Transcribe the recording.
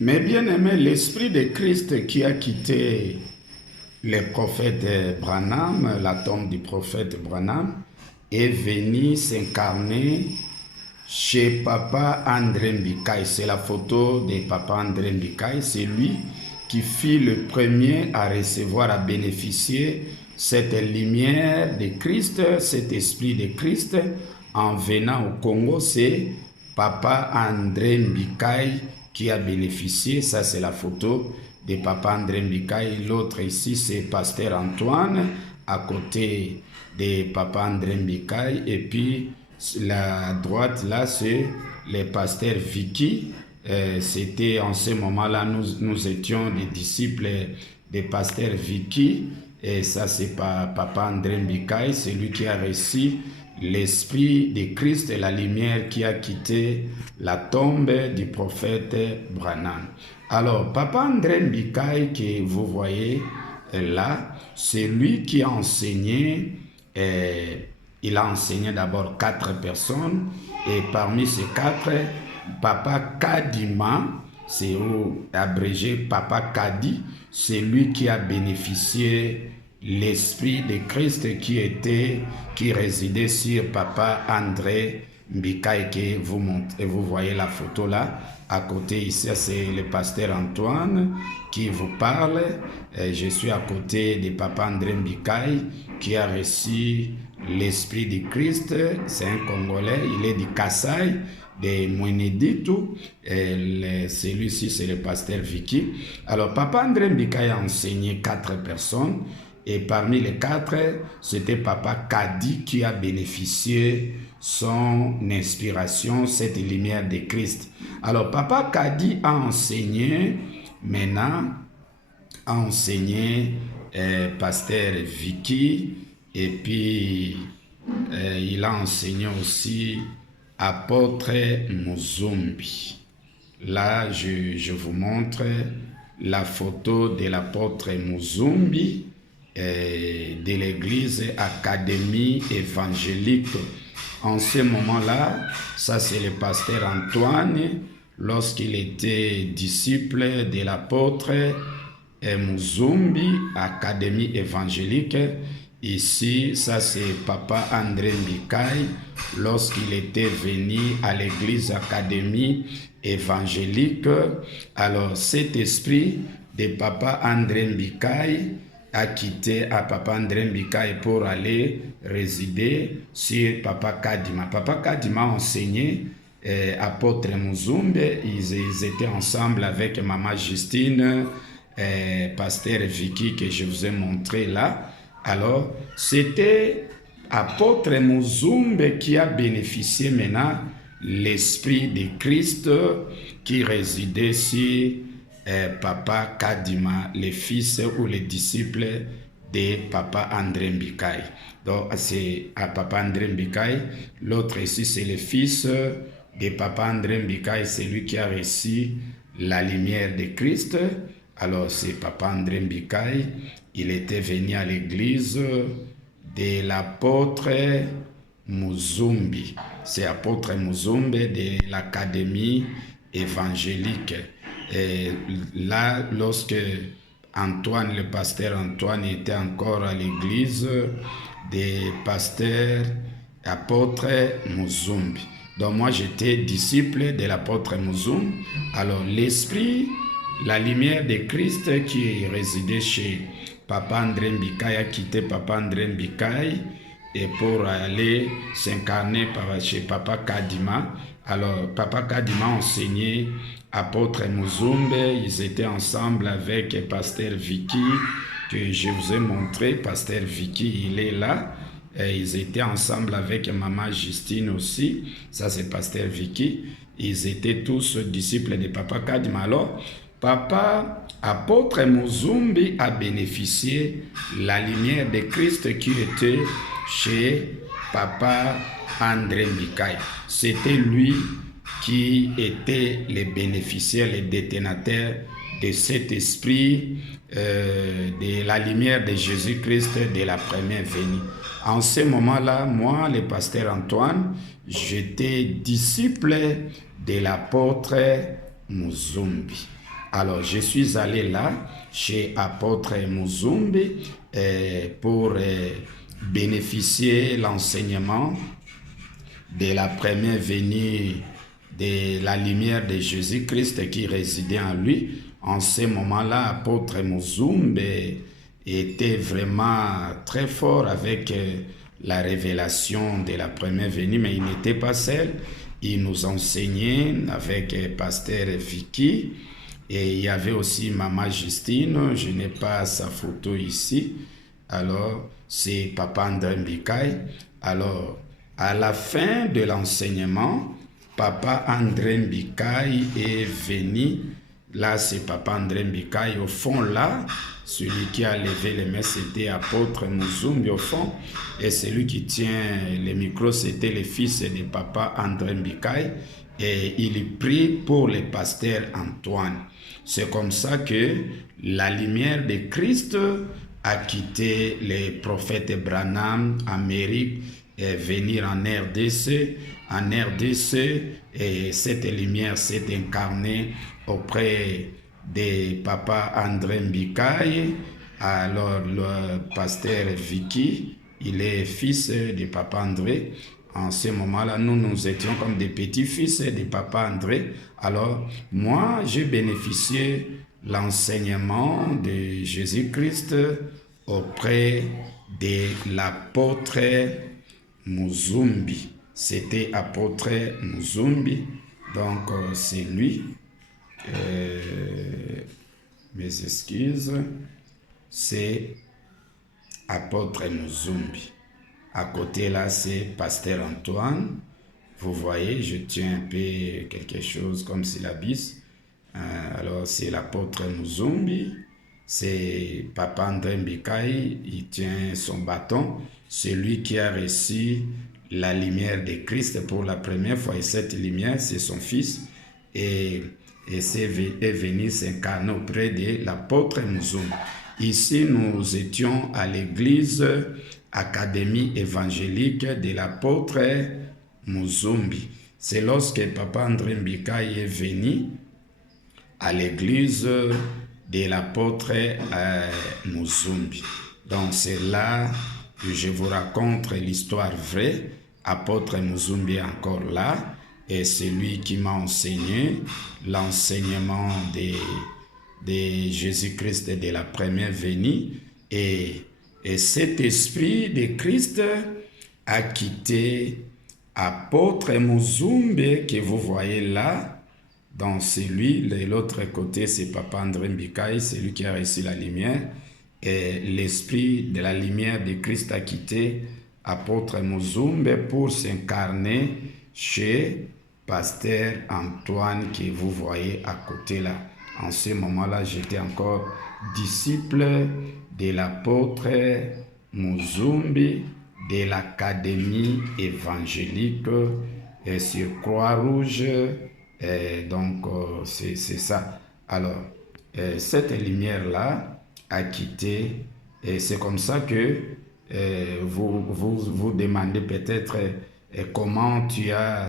Mais bien aimé, l'Esprit de Christ qui a quitté le prophète Branham, la tombe du prophète Branham, est venu s'incarner chez Papa André Mbikaï. C'est la photo de Papa André Mbikaï. C'est lui qui fut le premier à recevoir, à bénéficier cette lumière de Christ, cet esprit de Christ en venant au Congo. C'est Papa André Mbikaï qui a bénéficié. Ça, c'est la photo de Papa André Mbikaï. L'autre ici, c'est Pasteur Antoine à côté de Papa André Mbikaï. Et puis, la droite, là, c'est le pasteur Vicky. C'était en ce moment-là, nous étions des disciples de pasteur Vicky. Et ça, c'est Papa André Mbikaï, c'est lui qui a reçu l'esprit de Christ et la lumière qui a quitté la tombe du prophète Branham. Alors, Papa André Mbikaï, que vous voyez là, c'est lui qui a enseigné. Il a enseigné d'abord 4 personnes, et parmi ces 4, Papa Kadima, c'est abrégé Papa Kadi, c'est lui qui a bénéficié l'esprit de Christ qui résidait sur Papa André Mbikaï, que vous voyez la photo là. À côté ici, c'est le pasteur Antoine qui vous parle. Je suis à côté de Papa André Mbikaï qui a reçu l'esprit de Christ. C'est un Congolais, il est du Kassai, de Mweneditu. Celui-ci, c'est le pasteur Vicky. Alors, Papa André Mbikaï a enseigné 4 personnes. Et parmi les 4, c'était Papa Kadi qui a bénéficié son inspiration, cette lumière de Christ. Alors, Papa Kadi a enseigné, maintenant, Pasteur Vicky, et puis il a enseigné aussi Apôtre Muzumbi. Là, je vous montre la photo de l'apôtre Muzumbi de l'église Académie évangélique. En ce moment-là, ça c'est le pasteur Antoine, lorsqu'il était disciple de l'apôtre Muzumbi, Académie évangélique. Ici, ça c'est Papa André Mbikaï, lorsqu'il était venu à l'église Académie évangélique. Alors cet esprit de Papa André Mbikaï a quitté à Papa André Mbikaï pour aller résider sur Papa Kadima. Papa Kadima a enseigné apôtre Muzumbi. Ils étaient ensemble avec Maman Justine, pasteur Vicky que je vous ai montré là. Alors, c'était apôtre Muzumbi qui a bénéficié maintenant l'esprit de Christ qui résidait sur Papa Kadima, les fils ou les disciples de Papa André Mbikaï. Donc, c'est à Papa André Mbikaï. L'autre ici, c'est le fils de Papa André Mbikaï, c'est lui qui a reçu la lumière de Christ. Alors, c'est Papa André Mbikaï. Il était venu à l'église de l'apôtre Muzumbi. C'est apôtre Muzumbi de l'Académie évangélique. Et là, lorsque Antoine, le pasteur Antoine, était encore à l'église des pasteurs apôtre Muzumbi. Donc moi, j'étais disciple de l'apôtre Muzumbi. Alors l'esprit, la lumière de Christ qui résidait chez Papa André Mbikaï a quitté Papa André Mbikaï et pour aller s'incarner chez Papa Kadima. Alors Papa Kadima a enseigné apôtre Muzumbi. Ils étaient ensemble avec Pasteur Vicky que je vous ai montré. Pasteur Vicky, il est là. Et ils étaient ensemble avec Maman Justine aussi. Ça, c'est Pasteur Vicky. Ils étaient tous disciples de Papa Kadima. Alors, Papa apôtre Muzumbi a bénéficié la lumière de Christ qui était chez Papa André Mbikaï. C'était lui qui était le bénéficiaire, le détenateur de cet esprit de la lumière de Jésus-Christ de la première venue. En ce moment-là, moi, le pasteur Antoine, j'étais disciple de l'apôtre Muzumbi. Alors, je suis allé là, chez apôtre Muzumbi, pour bénéficier l'enseignement de la première venue de la lumière de Jésus-Christ qui résidait en lui. En ce moment-là, apôtre Muzumbi était vraiment très fort avec la révélation de la première venue, mais il n'était pas seul. Il nous enseignait avec pasteur Vicky, et il y avait aussi Maman Justine. Je n'ai pas sa photo ici. Alors, c'est Papa André Mbikaï. Alors, à la fin de l'enseignement, Papa André Mbikaï est venu. Là, c'est Papa André Mbikaï. Au fond, là, celui qui a levé les mains, c'était apôtre Muzumbi au fond. Et celui qui tient le micro, c'était le fils de Papa André Mbikaï. Et il prie pour le pasteur Antoine. C'est comme ça que la lumière de Christ a quitté les prophètes Branham, Amérique, et venir en RDC. En RDC, et cette lumière s'est incarnée auprès de Papa André Mbikaï. Alors le pasteur Vicky, il est fils de Papa André. En ce moment-là, nous étions comme des petits-fils de Papa André. Alors, moi, j'ai bénéficié l'enseignement de Jésus-Christ auprès de l'apôtre Muzumbi. C'était apôtre Muzumbi. Donc, c'est lui. Mes excuses. C'est apôtre Muzumbi. À côté là, c'est pasteur Antoine. Vous voyez, je tiens un peu quelque chose comme syllabus. Alors, c'est l'apôtre Muzumbi. C'est Papa André Mbikaï. Il tient son bâton. C'est lui qui a reçu la lumière de Christ pour la première fois. Et cette lumière, c'est son fils. Et c'est venu s'incarner auprès de l'apôtre Muzumbi. Ici, nous étions à l'église Académie évangélique de l'apôtre Muzumbi. C'est lorsque Papa André Mbikaï est venu à l'église de l'apôtre Muzumbi. Donc c'est là que je vous raconte l'histoire vraie. Apôtre Muzumbi est encore là, et c'est lui qui m'a enseigné l'enseignement de Jésus-Christ de la première venue. Et cet esprit de Christ a quitté apôtre Muzumbi que vous voyez là. Donc c'est lui, de l'autre côté c'est Papa André Mbikaï, c'est lui qui a reçu la lumière. Et l'esprit de la lumière de Christ a quitté apôtre Muzumbi pour s'incarner chez pasteur Antoine que vous voyez à côté là. En ce moment-là, j'étais encore disciple de l'apôtre Muzumbi de l'Académie évangélique sur Croix-Rouge. Donc, c'est ça. Alors, cette lumière-là a quitté, et c'est comme ça que vous demandez peut-être comment tu as